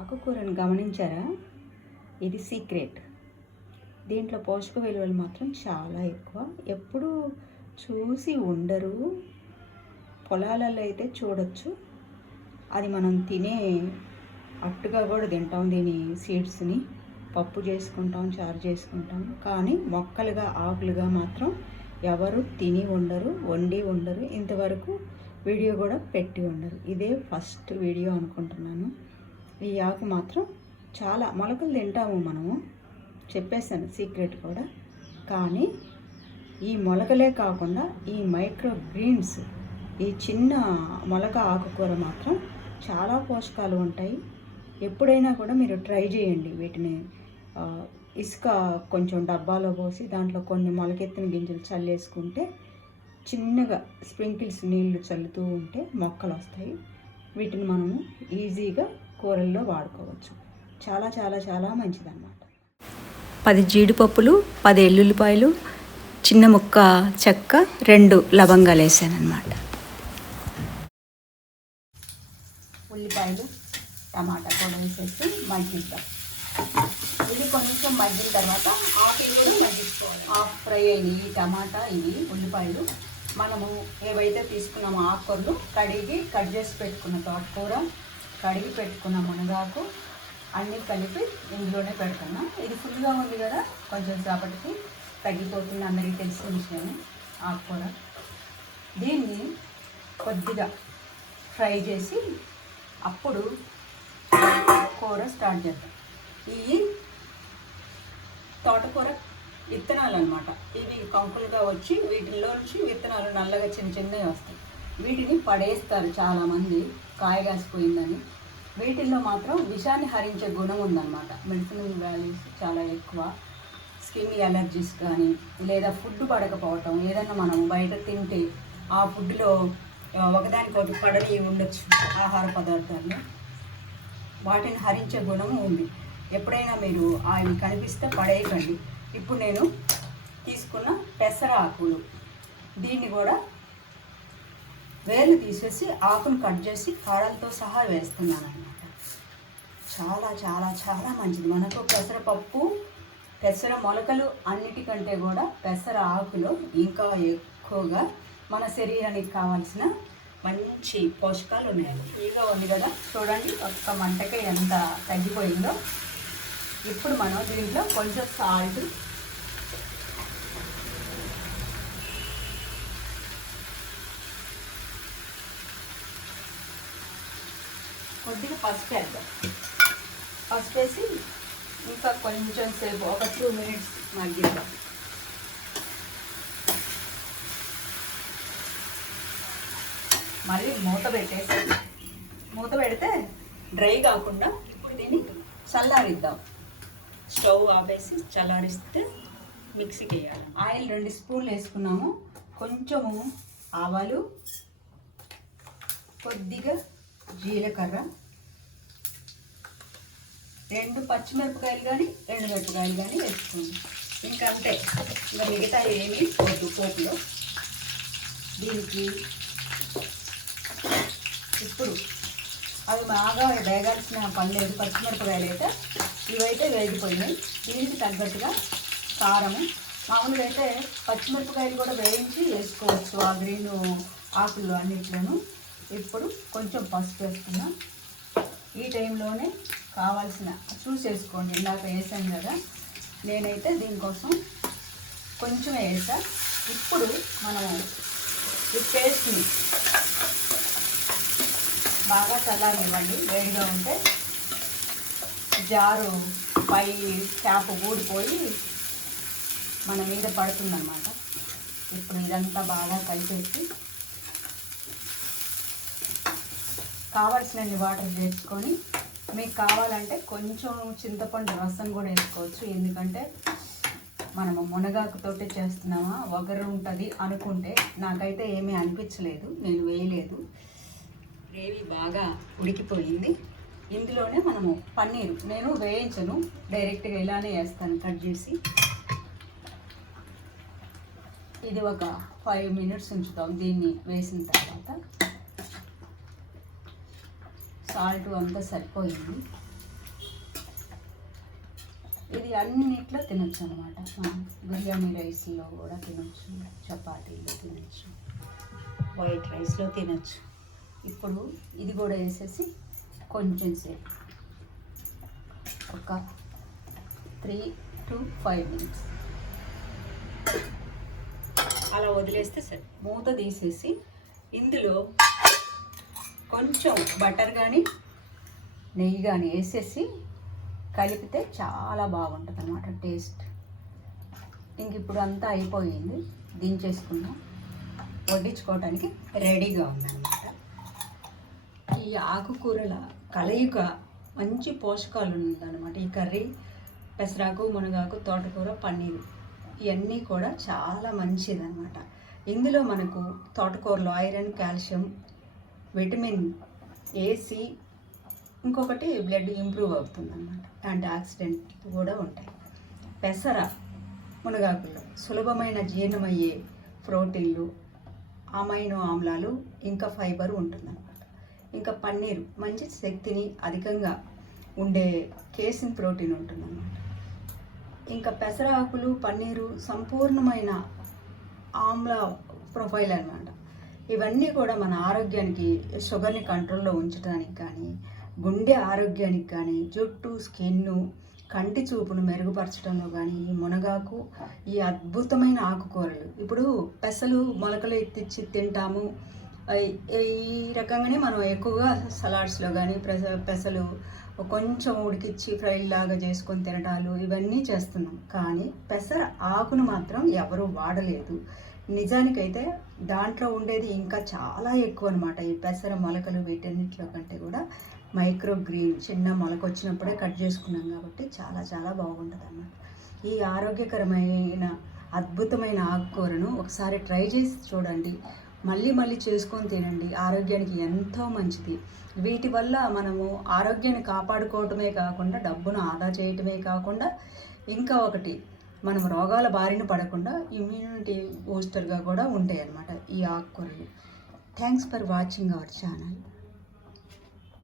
ఆకుకూరను గమనించారా? ఇది సీక్రెట్. దీంట్లో పోషక విలువలు మాత్రం చాలా ఎక్కువ. ఎప్పుడు చూసి ఉండరు. పొలాలలో అయితే చూడొచ్చు. అది మనం తినే అట్టుగా కూడా తింటాం. దీని సీడ్స్ని పప్పు చేసుకుంటాం, చారు చేసుకుంటాం. కానీ మొక్కలుగా ఆకులుగా మాత్రం ఎవరు తిని ఉండరు, వండి ఉండరు. ఇంతవరకు వీడియో కూడా పెట్టి ఉండరు. ఇదే ఫస్ట్ వీడియో అనుకుంటున్నాను. ఈ ఆకు మాత్రం చాలా మొలకలు తింటాము మనము, చెప్పేశాను సీక్రెట్ కూడా. కానీ ఈ మొలకలే కాకుండా ఈ మైక్రో గ్రీన్స్, ఈ చిన్న మొలక ఆకుకూర మాత్రం చాలా పోషకాలు ఉంటాయి. ఎప్పుడైనా కూడా మీరు ట్రై చేయండి. వీటిని ఇసుక కొంచెం డబ్బాలో పోసి దాంట్లో కొన్ని మొలకెత్తిన గింజలు చల్లేసుకుంటే, చిన్నగా స్ప్రింకిల్స్ నీళ్లు చల్లుతూ ఉంటే మొక్కలు వస్తాయి. వీటిని మనము ఈజీగా కూరల్లో వాడుకోవచ్చు. చాలా చాలా చాలా మంచిదన్నమాట. 10 జీడిపప్పులు, 10 ఎల్లుల్లిపాయలు, చిన్న ముక్క చెక్క, 2 లవంగాలు వేసానమాట. ఉల్లిపాయలు, టమాటా కూడా వేసేసి మగ్గిద్దాం. ఇది కొంచెం మగ్గిన తర్వాత ఆకులు కూడా మగ్గించుకోవాలి. ఆకు ఫ్రై అయినాయి ఈ టమాటా, ఇవి ఉల్లిపాయలు. మనము ఏవైతే తీసుకున్నామో ఆకుకూరలు కడిగి కట్ చేసి పెట్టుకున్న తోటకూర, కడిగి పెట్టుకున్న మునగాకు అన్నీ కలిపి ఇందులోనే పెడుతున్నాం. ఇది ఫుల్గా ఉంది కదా, కొంచెం సేపటికి తగ్గిపోతుంది. అందరికీ తెలిసిన విషయమే ఆకుకూర. దీన్ని కొద్దిగా ఫ్రై చేసి అప్పుడు కూర స్టార్ట్ చేద్దాం. ఈ తోటకూర విత్తనాలు అన్నమాట. ఇవి కంకులుగా వచ్చి వీటిల్లో నుంచి విత్తనాలు నల్లగా చిన్న చిన్నవి వస్తాయి. వీటిని పడేస్తారు చాలామంది, కాయగాసిపోయిందని. వీటిల్లో మాత్రం విషాన్ని హరించే గుణం ఉందన్నమాట. మెడిసినల్ వాల్యూస్ చాలా ఎక్కువ. స్కిన్ ఎలర్జీస్ కానీ, లేదా ఫుడ్ పడకపోవటం, ఏదైనా మనం బయట తింటే ఆ ఫుడ్లో ఒకదానికొకటి పడని ఉండొచ్చు ఆహార పదార్థాలు, వాటిని హరించే గుణం ఉంది. ఎప్పుడైనా మీరు అవి కనిపిస్తే పడేయకండి. ఇప్పుడు నేను తీసుకున్న పెసర ఆకులు, దీన్ని కూడా వేలు తీసేసి ఆకును కట్ చేసి కాడలతో సహా వేస్తున్నాను అన్నమాట. చాలా చాలా చాలా మంచిది. మనకు పెసరపప్పు, పెసర మొలకలు అన్నిటికంటే కూడా పెసర ఆకులో ఇంకా ఎక్కువగా మన శరీరానికి కావాల్సిన మంచి పోషకాలు ఉన్నాయి. ఫ్రీగా ఉంది కదా, చూడండి ఒక్క మంటకే ఎంత తగ్గిపోయిందో. ఇప్పుడు మనం దీంట్లో కొంచెం సాల్ట్, కొద్దిగా పసుపు వేద్దాం. పసుపు వేసి ఇంకా కొంచెం సేపు ఒక 2 minutes మగ్గిద్దాం. మళ్ళీ మూత పెట్టేసి, మూత పెడితే డ్రై కాకుండా ఇప్పుడు దీన్ని చల్లారిద్దాం. స్టవ్ ఆపేసి చల్లారిస్తే మిక్సీకి వేయాలి. ఆయిల్ 2 స్పూన్లు వేసుకున్నాము. కొంచెము ఆవాలు, కొద్దిగా జీలకర్ర, 2 పచ్చిమిరపకాయలు కానీ ఎండుమిరపకాయలు కానీ వేసుకోండి. ఇంకంతే, ఇంకా మిగతా ఏమీ వద్దు పోపులో. దీనికి ఇప్పుడు అవి బాగా వేగాల్సిన పని లేదు. పచ్చిమిరపకాయలు అయితే ఇవైతే వేగిపోయినాయి. దీనికి తగ్గట్టుగా కారము, మామూలుగా అయితే పచ్చిమిరపకాయలు కూడా వేయించి వేసుకోవచ్చు ఆ గ్రీన్ ఆకులు అన్నిట్లోనూ. ఇప్పుడు కొంచెం పసుపు వేస్తున్నాం. ఈ టైంలోనే కావాల్సిన చూసేసుకోండి, ఇందాక వేసాను కదా, నేనైతే దీనికోసం కొంచెం వేసా. ఇప్పుడు మనం ఈ పేస్ట్ని బాగా చల్లారనివ్వండి. వేడిగా ఉంటే జారు పై క్యాప్ ఊడిపోయి మన మీద పడుతుందన్నమాట. ఇప్పుడు ఇదంతా బాగా కలిపేసి కావాల్సినన్ని వాటర్ వేసుకొని, మీకు కావాలంటే కొంచెం చింతపండు రసం కూడా వేసుకోవచ్చు. ఎందుకంటే మనము మునగాకుతోటే చేస్తున్నామా, వగరు ఉంటుంది అనుకుంటే, నాకైతే ఏమీ అనిపించలేదు, నేను వేయలేదు. గ్రేవీ బాగా ఉడికిపోయింది. ఇందులోనే మనము పన్నీరు, నేను వేయించను, డైరెక్ట్గా ఇలానే వేస్తాను కట్ చేసి. ఇది ఒక 5 minutes ఉంచుతాం. దీన్ని వేసిన తర్వాత సాల్ట్ అంతా సరిపోయింది. ఇది అన్నిట్లో తినొచ్చు అనమాట. బిర్యానీ రైస్లో కూడా తినొచ్చు, చపాతీలో తినొచ్చు, వైట్ రైస్లో తినొచ్చు. ఇప్పుడు ఇది కూడా వేసేసి కొంచెం సేపు ఒక 3 to 5 minutes అలా వదిలేస్తే సరే. మూత తీసేసి ఇందులో కొంచెం బటర్ కానీ నెయ్యి కానీ వేసేసి కలిపితే చాలా బాగుంటుంది అన్నమాట టేస్ట్. ఇంక ఇప్పుడు అంతా అయిపోయింది, దించేసుకున్నాం, వడ్డించుకోవడానికి రెడీగా ఉందన్నమాట. ఈ ఆకుకూరల కలయిక మంచి పోషకాలు ఉందన్నమాట. ఈ కర్రీ పెసరాకు, మునగాకు, తోటకూర, పన్నీరు ఇవన్నీ కూడా చాలా మంచిదన్నమాట. ఇందులో మనకు తోటకూరలో iron, calcium, vitamin A, C, ఇంకొకటి బ్లడ్ ఇంప్రూవ్ అవుతుంది అన్నమాట. యాంటీ ఆక్సిడెంట్ కూడా ఉంటాయి. పెసర, మునగాకుల్లో సులభమైన జీర్ణమయ్యే ప్రోటీన్లు, అమైనో ఆమ్లాలు, ఇంకా ఫైబర్ ఉంటుందన్నమాట. ఇంకా పన్నీరు మంచి శక్తిని అధికంగా ఉండే కేసిన్ ప్రోటీన్ ఉంటుందన్నమాట. ఇంకా పెసరాకులు, పన్నీరు సంపూర్ణమైన ఆమ్ల ప్రొఫైల్ అన్నమాట. ఇవన్నీ కూడా మన ఆరోగ్యానికి, షుగర్ని కంట్రోల్లో ఉంచడానికి కానీ, గుండె ఆరోగ్యానికి కానీ, జుట్టు, స్కిన్ను, కంటి చూపును మెరుగుపరచడంలో కానీ ఈ మునగాకు, ఈ అద్భుతమైన ఆకుకూరలు. ఇప్పుడు పెసలు మొలకలు ఎత్తిచ్చి తింటాము, ఈ రకంగానే మనం ఎక్కువగా సలాడ్స్లో కానీ పెసలు కొంచెం ఉడికిచ్చి ఫ్రై లాగా చేసుకొని తినటాలు ఇవన్నీ చేస్తున్నాం. కానీ పెసర ఆకును మాత్రం ఎవరు వాడలేదు. నిజానికైతే దాంట్లో ఉండేది ఇంకా చాలా ఎక్కువ అనమాట. ఈ పెసర మొలకలు వీటన్నిటిలో కంటే కూడా మైక్రో గ్రీన్ చిన్న మొలక వచ్చినప్పుడే కట్ చేసుకున్నాం కాబట్టి చాలా చాలా బాగుంటుంది అన్నమాట. ఈ ఆరోగ్యకరమైన అద్భుతమైన ఆకుకూరను ఒకసారి ట్రై చేసి చూడండి, మళ్ళీ మళ్ళీ చేసుకొని తినండి. ఆరోగ్యానికి ఎంతో మంచిది. వీటి వల్ల మనము ఆరోగ్యాన్ని కాపాడుకోవటమే కాకుండా, డబ్బును ఆదా చేయటమే కాకుండా, ఇంకా ఒకటి మనం రోగాల బారిన పడకుండా ఇమ్యూనిటీ బూస్టర్గా కూడా ఉంటాయి అన్నమాట ఈ ఆకుకూరలు. Thanks for watching our channel.